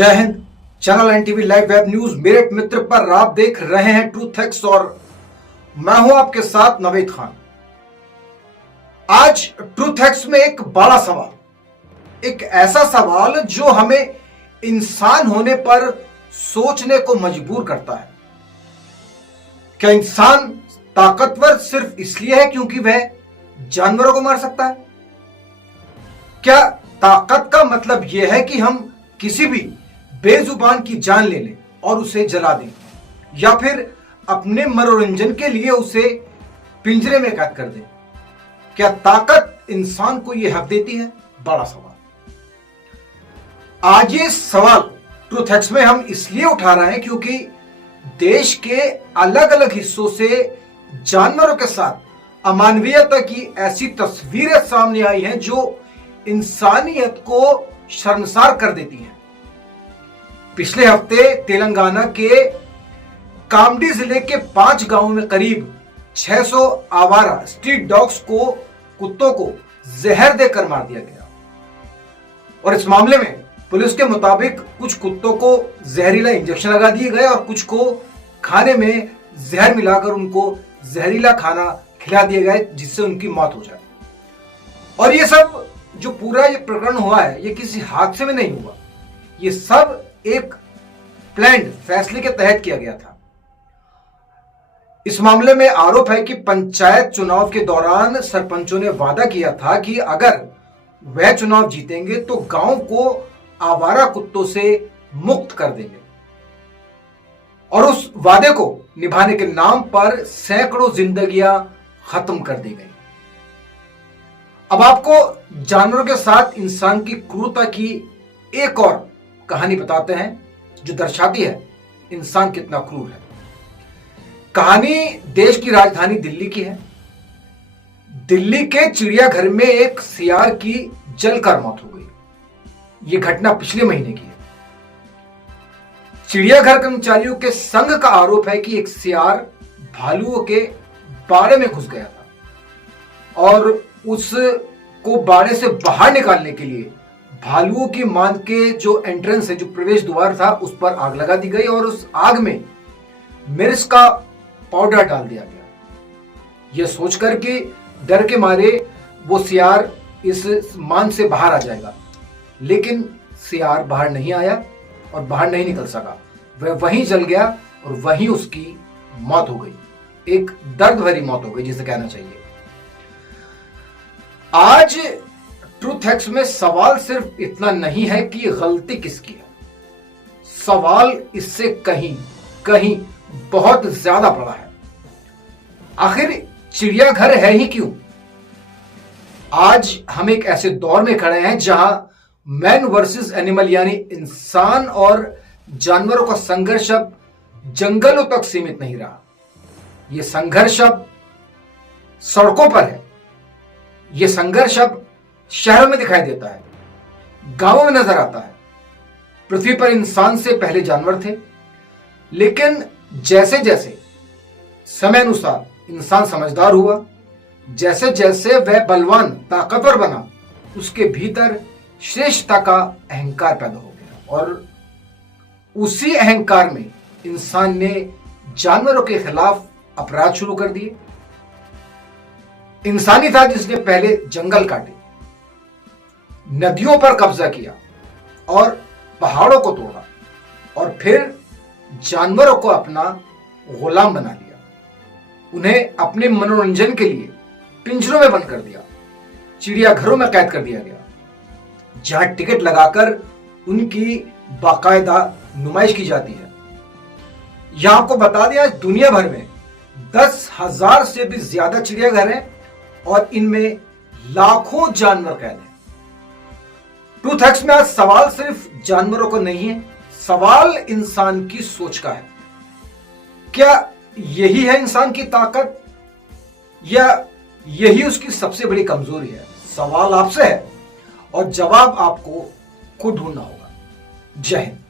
जय हिंद। Channel NTV live web news Meerut Mitra पर आप देख रहे हैं ट्रूथ एक्स और मैं हूं आपके साथ नवेद खान। आज ट्रूथ एक्स में एक बड़ा सवाल, एक ऐसा सवाल जो हमें इंसान होने पर सोचने को मजबूर करता है। क्या इंसान ताकतवर सिर्फ इसलिए है क्योंकि वह जानवरों को मार सकता है? क्या ताकत का मतलब यह है कि हम किसी भी बेजुबान की जान ले लें और उसे जला दें, या फिर अपने मनोरंजन के लिए उसे पिंजरे में कैद कर दें? क्या ताकत इंसान को यह हक देती है? बड़ा सवाल। आज ये सवाल ट्रूथ एक्स में हम इसलिए उठा रहे हैं क्योंकि देश के अलग अलग हिस्सों से जानवरों के साथ अमानवीयता की ऐसी तस्वीरें सामने आई हैं जो इंसानियत को शर्मसार कर देती हैं। पिछले हफ्ते तेलंगाना के कामडी जिले के 5 गांवों में करीब 600 आवारा स्ट्रीट डॉग्स को, कुत्तों को जहर देकर मार दिया गया। और इस मामले में पुलिस के मुताबिक कुछ कुत्तों को जहरीला इंजेक्शन लगा दिए गए और कुछ को खाने में जहर मिलाकर उनको जहरीला खाना खिला दिया गया जिससे उनकी मौत हो जाए। और ये सब जो पूरा ये प्रकरण हुआ है ये किसी हादसे में नहीं हुआ, ये सब एक प्लान्ड फैसले के तहत किया गया था। इस मामले में आरोप है कि पंचायत चुनाव के दौरान सरपंचों ने वादा किया था कि अगर वह चुनाव जीतेंगे तो गांव को आवारा कुत्तों से मुक्त कर देंगे। और उस वादे को निभाने के नाम पर सैकड़ों जिंदगियां खत्म कर दी गई। अब आपको जानवरों के साथ इंसान की क्रूरता की एक और कहानी बताते हैं जो दर्शाती है इंसान कितना क्रूर है। कहानी देश की राजधानी दिल्ली की है। दिल्ली के चिड़ियाघर में एक सियार की जलकर मौत हो गई। यह घटना पिछले महीने की है। चिड़ियाघर कर्मचारियों के संघ का आरोप है कि एक सियार भालुओं के बाड़े में घुस गया था और उसको बाड़े से बाहर निकालने के लिए भालुओं की मांद के जो एंट्रेंस है, जो प्रवेश द्वार था, उस पर आग लगा दी गई और उस आग में मिर्च का पाउडर डाल दिया गया, यह सोचकर कि डर के मारे वो सियार इस मांद से बाहर आ जाएगा। लेकिन सियार बाहर नहीं आया और बाहर नहीं निकल सका। वह वहीं जल गया और वहीं उसकी मौत हो गई। एक दर्द भरी मौत हो गई जिसे कहना चाहिए। आज ट्रूथ एक्स में सवाल सिर्फ इतना नहीं है कि गलती किसकी है। सवाल इससे कहीं कहीं बहुत ज्यादा बड़ा है। आखिर चिड़ियाघर है ही क्यों? आज हम एक ऐसे दौर में खड़े हैं जहां मैन वर्सेस एनिमल यानी इंसान और जानवरों का संघर्ष अब जंगलों तक सीमित नहीं रहा। यह संघर्ष अब सड़कों पर है। यह संघर्ष अब शहरों में दिखाई देता है, गांवों में नजर आता है। पृथ्वी पर इंसान से पहले जानवर थे, लेकिन जैसे जैसे समय अनुसार इंसान समझदार हुआ, जैसे जैसे वह बलवान ताकतवर बना, उसके भीतर श्रेष्ठता का अहंकार पैदा हो गया और उसी अहंकार में इंसान ने जानवरों के खिलाफ अपराध शुरू कर दिए। इंसानी था जिसने पहले जंगल काटे, नदियों पर कब्जा किया और पहाड़ों को तोड़ा और फिर जानवरों को अपना गुलाम बना लिया। उन्हें अपने मनोरंजन के लिए पिंजरों में बंद कर दिया, चिड़ियाघरों में कैद कर दिया गया, जहां टिकट लगाकर उनकी बाकायदा नुमाइश की जाती है। यहां आपको बता दें, आज दुनिया भर में 10,000 से भी ज्यादा चिड़ियाघर हैं और इनमें लाखों जानवर कैद हैं। ट्रूथ एक्स में आज सवाल सिर्फ जानवरों का नहीं है, सवाल इंसान की सोच का है। क्या यही है इंसान की ताकत या यही उसकी सबसे बड़ी कमजोरी है? सवाल आपसे है और जवाब आपको खुद ढूंढना होगा। जय हिंद।